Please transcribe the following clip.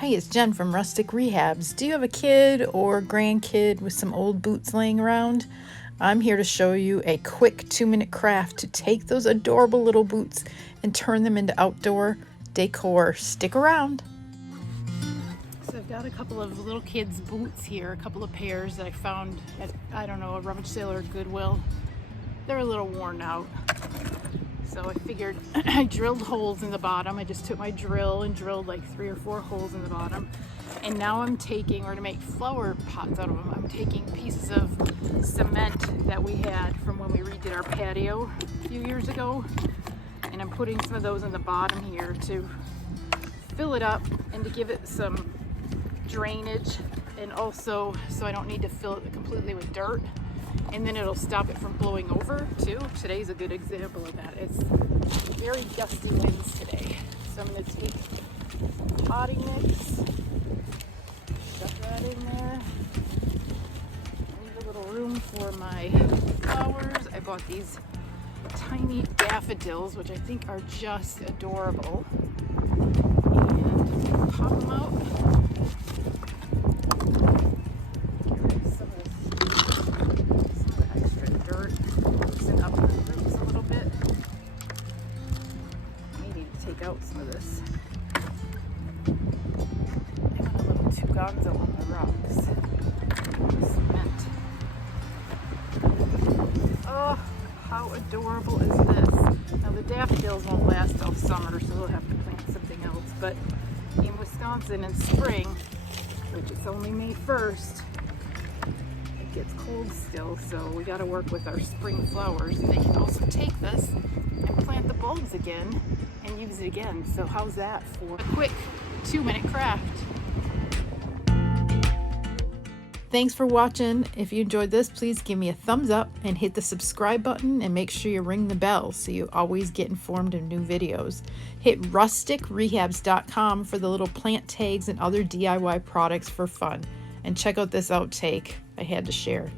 Hey, it's Jen from Rustic Rehabs. Do you have a kid or grandkid with some old boots laying around? I'm here to show you a quick 2-minute craft to take those adorable little boots and turn them into outdoor decor. Stick around. So I've got a couple of little kids' boots here, a couple of pairs that I found at, I don't know, a rummage sale or Goodwill. They're a little worn out. So I figured I drilled holes in the bottom. I just took my drill and drilled like 3 or 4 holes in the bottom. And now I'm taking, or to make flower pots out of them, I'm taking pieces of cement that we had from when we redid our patio a few years ago. And I'm putting some of those in the bottom here to fill it up and to give it some drainage, and also so I don't need to fill it completely with dirt. And then it'll stop it from blowing over too. Today's a good example of that. It's very gusty winds today. So I'm going to take potting mix, stuff that in there, leave a little room for my flowers. I bought these tiny daffodils, which I think are just adorable, and pop them out. Out some of this. I got a little tugonzo on the rocks. Cement. Oh, how adorable is this? Now the daffodils won't last all summer, so we'll have to plant something else. But in Wisconsin in spring, which is only May 1st, it gets cold still, so we got to work with our spring flowers. And they can also take this and plant the bulbs again and use it again. So how's that for a quick 2-minute craft? Thanks for watching. If you enjoyed this, please give me a thumbs up and hit the subscribe button, and make sure you ring the bell so you always get informed of new videos. Hit rusticrehabs.com for the little plant tags and other DIY products for fun. And check out this outtake I had to share.